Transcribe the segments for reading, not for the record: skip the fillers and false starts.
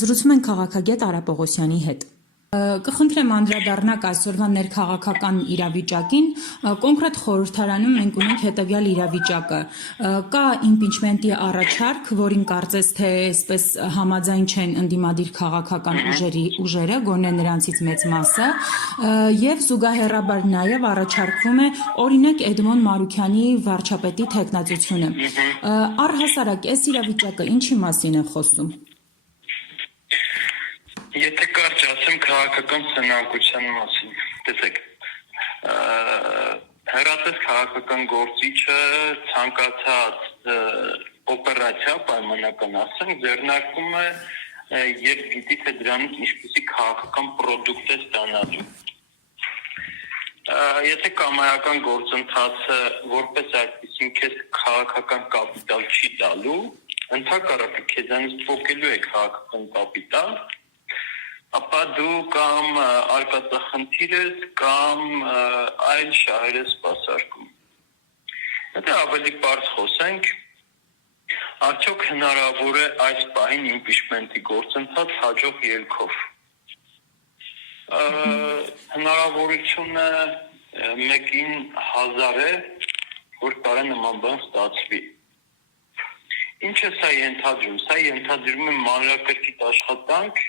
Զրուցում ենք քաղաքագետ Արա Պողոսյանի հետ։ Կխնդրեմ անդրադառնաք այսօրվա ներքաղաքական իրավիճակին, կոնկրետ խորհրդարանում մենք ունենք հետևյալ իրավիճակը. կա իմպիչմենտի առաջարկ, որին կարծես թե այսպես համաձայն չեն ընդդիմադիր քաղաքական ուժերը, գոնե նրանցից մեծ մասը, եւ զուգահեռաբար նաեւ առաջարկվում է օրինակ Էդմոն Մարուքյանի վարչապետի թեկնածությունը։ Առհասարակ այս իրավիճակը ինչի մասին է խոսում։ Եթե կարճ ասեմ քաղաքական սնանկության մասին, տեսեք, հեռատես քաղաքական գործիչը ցանկացած օպերացիա պայմանական ասենք ձեռնարկում է եւ գիտի թե դրանից ինչպիսի քաղաքական պրոդուկտ է ստանալու։ Եթե կամայական գործընթացը որպես այդպեսին քեզ քաղաքական կապիտալ չի տալու, ընդհակառակը քեզանից փոխելու է քաղաքական կապիտալ, ապա դու կամ արկածախնդիր ես կամ այլ շահեր ես սպասարկում։ Եթե ավելի պարզ խոսենք, արդյոք հնարավոր է այս պահին իմպիչմենտի գործընթաց հաջող ելքով։ Հնարավորությունը 1/1000 է, որ կարա նման բան ստացվի։ Ինչ է սա ենթադրում։ Սա ենթադրում է մանրակրկիտ աշխատանք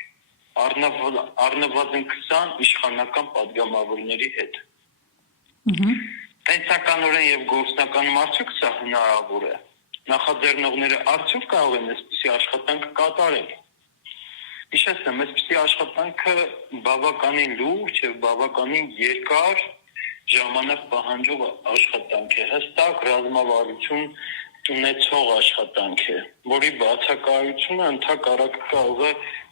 առնվազն 20 իշխանական պատգամավորների հետ։ Տնտեսականորեն եւ գործնականորեն արդյոք սա հնարավոր է։ Նախաձեռնողները արդյոք կարող են այսպիսի աշխատանք կատարել։ Հիշեցնեմ, այսպիսի աշխատանքը բավականին լուրջ եւ բավականին երկար ժամանակ պահանջող աշխատանք է, հստակ ռազմավարություն ունեցող աշխատանք է, որի բացակայությունը ընդհակառակը կարող է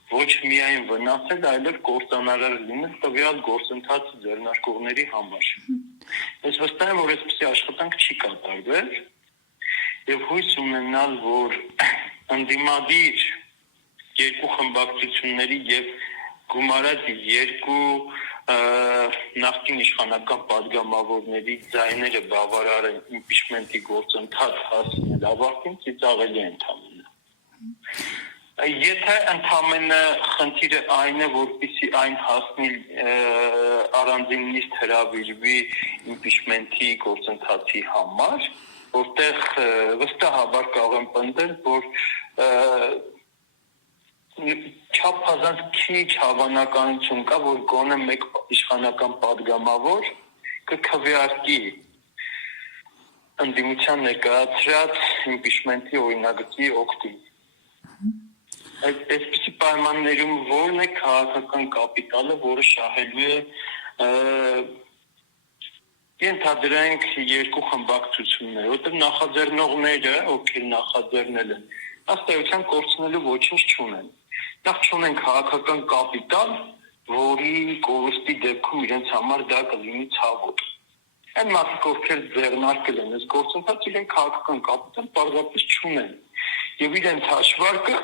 ոչ միայն վնասել, այլև կործանարար լինել տվյալ գործընթացը ձեռնարկողների համար։ Ես վստահ եմ, որ այսպիսի աշխատանք չի կատարվել եւ հույս ունենալ, որ ընդդիմադիր երկու խմբակցությունների եւ գումարած երկու նախկին իշխանական պատգամավորների ձայները բավարար են իմպիչմենտի գործընթաց հասնել ավարտին, ծիծաղելի է ընդամենը։ Եթե ընդամենը խնդիրը այն է, որպեսզի այն հասնի առանձին նիստ հրավիրվի իմպիչմենտի գործընթացի համար, որտեղ վստահաբար կարող եմ պնդել, որ չափազանց քիչ հավանականություն կա, որ գոնե մեկ իշխանական պատգամավոր կքվեարկի ընդդիմության ներկայացրած իմպիչմենտի օրինագծի օգտին։ Այսպիսի պայմաններում ո՞րն է քաղաքական կապիտալը, որը շահելու է ենթադրենք երկու խմբակցություններ, որտեղ նախաձեռնողները, ովքեր նախաձեռնել են, ըստ էության կորցնելու ոչինչ չունեն։ Նախ չունեն քաղաքական կապիտալ, որի կորստի դեպքում իրենց համար դա կլինի ցավոտ։ Այն մարդիկ, ովքեր ձեռնարկել են այս գործընթացը, իրենք քաղաքական կապիտալ պարզապես չունեն։ Եվ իրենց հաշվարկը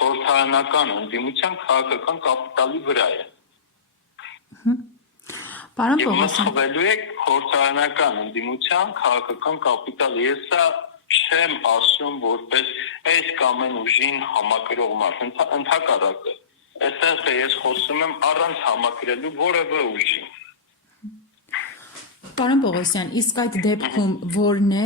խորհրդարանական ընդդիմության քաղաքական կապիտալի վրա է։ Պարոն Պողոսյան, Պողոսյան, խվելու է խորհրդարանական ընդդիմության քաղաքական կապիտալը։ Ես սա չեմ ասում որպես այս կամ այն ուժին համակրող մարդ, ընդհակառակը։ Այստեղ ես խոսում եմ առանց համակրելու որևէ ուժի։ Պարոն Պողոսյան, իսկ այդ դեպքում ո՞րն է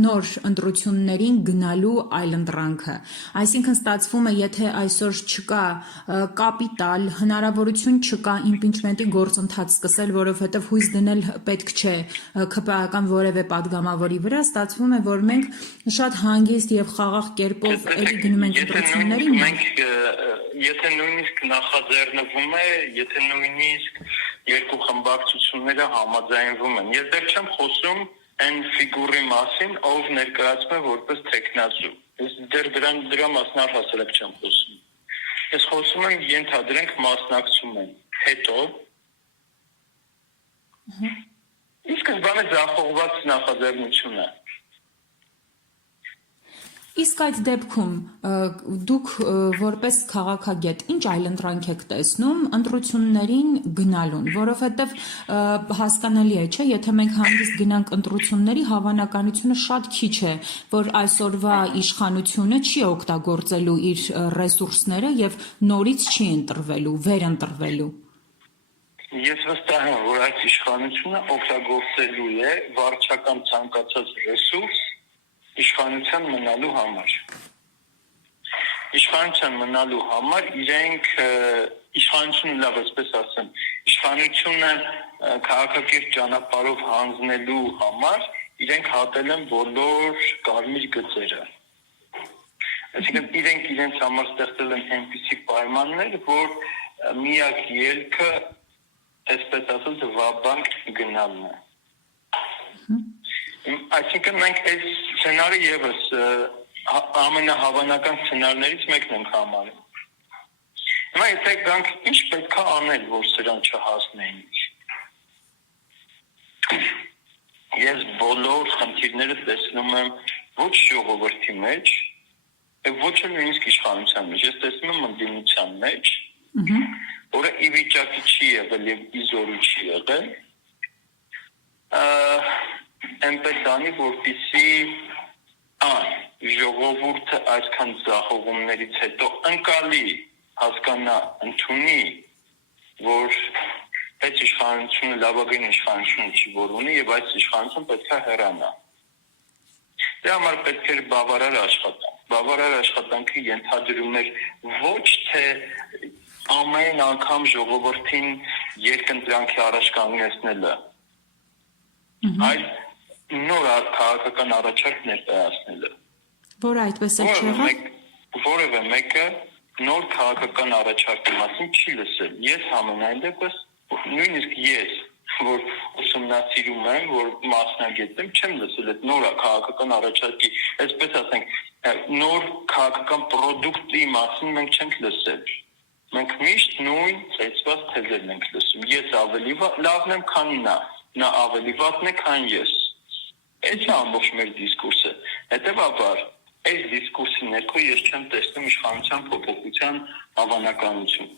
նոր ընտրություններին գնալու այլընտրանքը։ Այսինքն ստացվում է, եթե այսօր չկա կապիտալ, հնարավորություն չկա իմպիչմենտի գործընթաց սկսել, որովհետև հույս դնել պետք չէ ՔՊԱ-ական որևէ պատգամավորի վրա, ստացվում է, որ մենք շատ հանգիստ եւ խաղաղ կերպով էլի գնում ենք ընտրություններին։ Եթե նույնիսկ նախաձեռնվում է, եթե նույնիսկ երկու խմբակցությունները համաձայնվում են։ Ես դեռ չեմ խոսում այն ֆիգուրի մասին, ով ներկայացվում է որպես թեկնածու։ Ես դեռ դրա մասին առհասարակ չեմ խոսում։ Ես խոսում եմ ենթադրենք մասնակցում են։ Հետո իսկ բանը ձախողված նախաձեռնություն է։ Իսկ այդ դեպքում դուք որպես քաղաքագետ ինչ այլընտրանք եք տեսնում ընտրություններին գնալուն, որովհետև հասկանալի է, չէ, եթե մենք հանգիստ գնանք ընտրությունների, հավանականությունը շատ քիչ է, որ այսօրվա իշխանությունը չի օգտագործելու իր ռեսուրսները եւ նորից չի ընտրվելու, վերընտրվելու։ Ես վստահ եմ, որ այս իշխանությունը օգտագործելու է վարչական ցանկացած ռեսուրս իշխանության մնալու համար։ Իշխանության մնալու համար իրենք իշխանությունը լավ այսպես ասեմ, իշխանությունը քաղաքակիրթ ճանապարհով հանձնելու համար իրենք հատել են բոլոր կարմիր գծերը։ Այսինքն իրենք իրենց համար ստեղծել են այնպիսի պայմաններ, որ միակ ելքը այսպես ասած վաբանկ գնալն է։ Այսինքն մենք այս սցենարը եւս ամենահավանական սցենարներից մեկն ենք համարում։ Հիմա եթե գանք ինչ պետք է անել, որ սրան չհասնեին։ Ես բոլոր խնդիրները տեսնում եմ ոչ ժողովրդի մեջ, ոչ էլ նույնիսկ իշխանության մեջ, ես տեսնում եմ ընդդիմության մեջ, որը ի վիճակի չի եղել եւ ի զորու չի եղել, այնպես անի, որպեսզի ժողովուրդը այսքան ձախողումներից հետո ընկալի հասկանա, ընդունի, որ այդ իշխանությունը լավագույն իշխանությունը չի, որ ունի եւ այս իշխանությունը պետք է հեռանա։ Դրա համար պետք էր բավարար աշխատանք։ Բավարար աշխատանքը ենթադրում էր ոչ թե ամեն անգամ ժողովրդին երկընտրանքի առաջ կանգնեցնելը, այլ նոր քաղաքական առաջարկ ներկայացնելը։ Որը այդպես է չեղավ։ Որևէ մեկը նոր քաղաքական առաջարկի մասին չի լսել։ Ես համենայն դեպս նույնիսկ ես, որ ուսումնասիրում եմ, որ մասնագետ եմ, չեմ լսել այդ նոր քաղաքական առաջարկի, այսպես ասենք, նոր քաղաքական պրոդուկտի մասին մենք չենք լսել։ Մենք միշտ նույն ծեծված թեզերն ենք լսում։ Ես ավելի լավն եմ, քան նա ավելի վատն է, քան ես։ Այս է ամբողջ մեր դիսկուրսը։ Հետևաբար, այս դիսկուրսի ներքո ես չեմ տեսնում իշխանության փոփոխության հավանականություն։